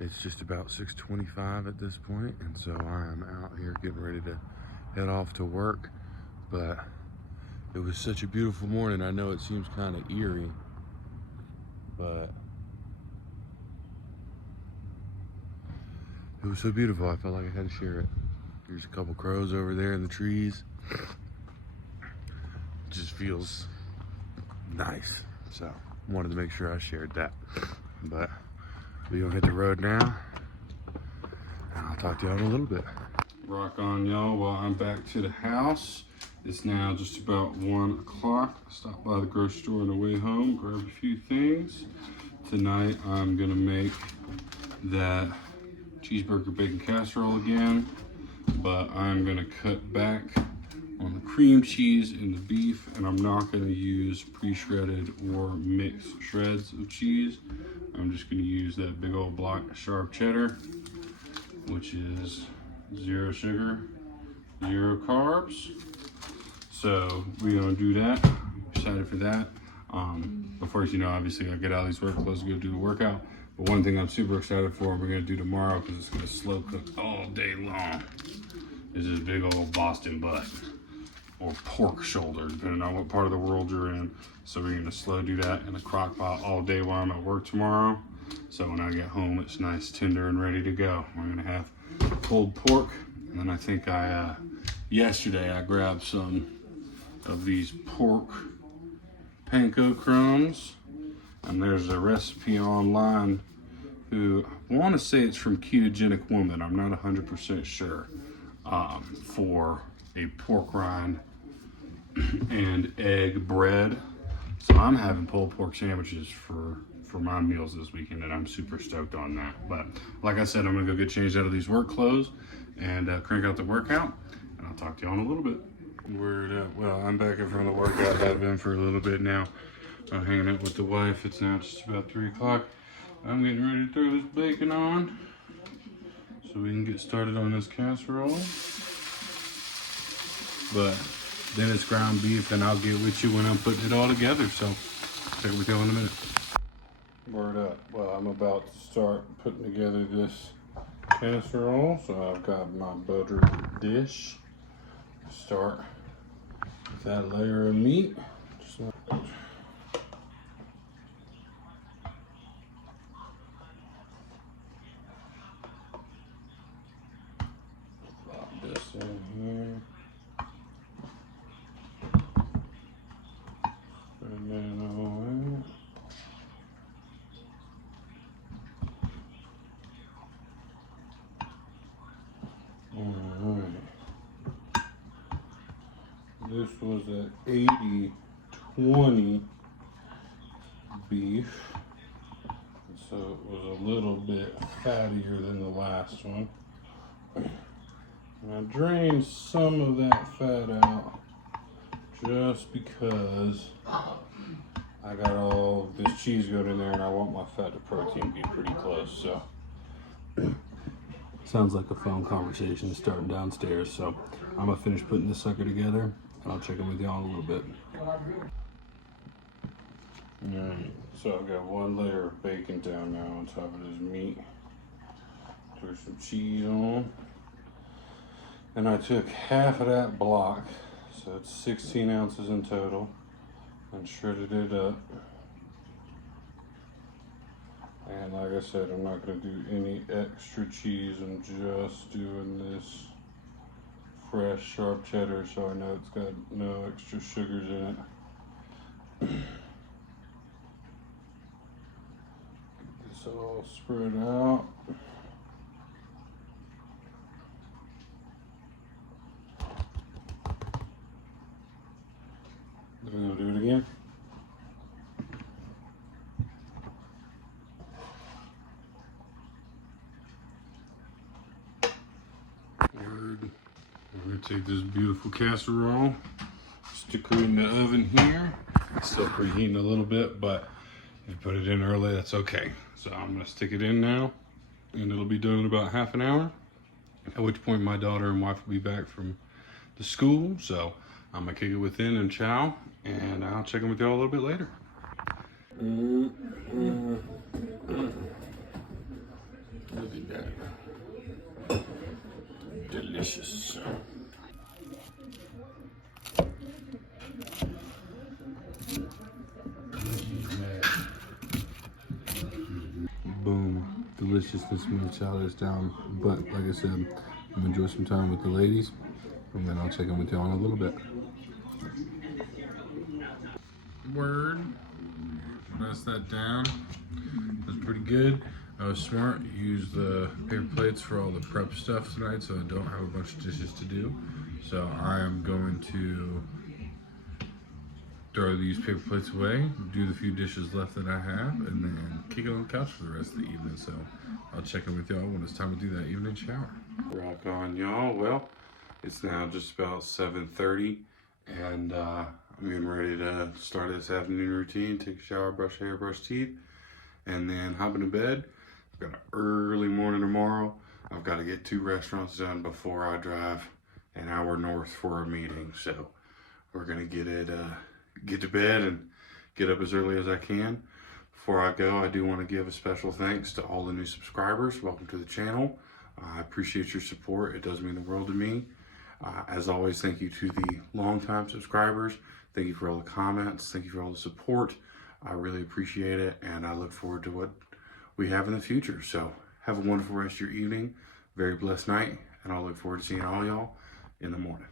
It's just about 6:25 at this point, and so I am out here getting ready to head off to work. But it was such a beautiful morning. I know it seems kind of eerie, but it was so beautiful. I felt like I had to share it. There's a couple crows over there in the trees. It just feels nice. So wanted to make sure I shared that. But we're gonna hit the road now, and I'll talk to y'all in a little bit. Rock on, y'all. Well, I'm back to the house. It's now just about 1 o'clock. I stopped by the grocery store on the way home, grabbed a few things. Tonight I'm gonna make that cheeseburger bacon casserole again, but I'm gonna cut back on the cream cheese and the beef, and I'm not gonna use pre-shredded or mixed shreds of cheese. I'm just gonna use that big old block of sharp cheddar, which is 0 sugar, 0 carbs. So we're gonna do that. Excited for that. But first, obviously I get out of these work clothes to go do the workout. But one thing I'm super excited for, we're gonna do tomorrow, because it's gonna slow cook all day long, is this big old Boston butt, or pork shoulder, depending on what part of the world you're in. So we're gonna slow do that in the crock pot all day while I'm at work tomorrow. So when I get home, it's nice, tender, and ready to go. We're gonna have pulled pork, and then I think yesterday I grabbed some of these pork panko crumbs, and there's a recipe online who I want to say it's from Ketogenic Woman. I'm not 100% sure, for a pork rind and egg bread. So I'm having pulled pork sandwiches for my meals this weekend, and I'm super stoked on that. But like I said, I'm gonna go get changed out of these work clothes and crank out the workout, and I'll talk to y'all in a little bit. Word up. Well, I'm back in front of the workout. I've been for a little bit now. I'm hanging out with the wife. It's now just about 3 o'clock. I'm getting ready to throw this bacon on so we can get started on this casserole. But then it's ground beef, and I'll get with you when I'm putting it all together. So check it with y'all in a minute. Word up. Well, I'm about to start putting together this casserole. So I've got my buttered dish. Start with that layer of meat. Pop this in here. Spread that all in. Alright. This was an 80-20 beef, so it was a little bit fattier than the last one. And I drained some of that fat out just because I got all this cheese going in there, and I want my fat to protein to be pretty close. So sounds like a phone conversation starting downstairs. So I'm gonna finish putting this sucker together, and I'll check in with y'all in a little bit. Alright, so I've got 1 layer of bacon down now on top of this meat. Throw some cheese on. And I took half of that block, so it's 16 ounces in total, and shredded it up. And like I said, I'm not going to do any extra cheese. I'm just doing this fresh sharp cheddar, so I know it's got no extra sugars in it. Get this all spread out. Then we're going to do it again. We're going to take this beautiful casserole, stick her in the oven here. It's still preheating a little bit, but if you put it in early, that's okay. So I'm going to stick it in now, and it'll be done in about half an hour, at which point my daughter and wife will be back from the school. So I'm going to kick it within and chow, and I'll check in with y'all a little bit later. deliciousness meat salad is down. But like I said, I'm gonna enjoy some time with the ladies, and then I'll check in with y'all in a little bit. Word. Press that down. That's pretty good. I was smart. Use the paper plates for all the prep stuff tonight, so I don't have a bunch of dishes to do. So I am going to throw these paper plates away, do the few dishes left that I have, and then kick it on the couch for the rest of the evening. So I'll check in with y'all when it's time to do that evening shower. Rock on, y'all. Well, it's now just about 7:30, and I'm getting ready to start this afternoon routine, take a shower, brush hair, brush teeth, and then hop into bed. I've got an early morning tomorrow. I've got to get 2 restaurants done before I drive an hour north for a meeting. So we're gonna get to bed and get up as early as I can. Before I go, I do want to give a special thanks to all the new subscribers. Welcome to the channel. I appreciate your support. It does mean the world to me. As always, thank you to the longtime subscribers. Thank you for all the comments. Thank you for all the support. I really appreciate it, and I look forward to what we have in the future. So have a wonderful rest of your evening. Very blessed night, and I'll look forward to seeing all y'all in the morning.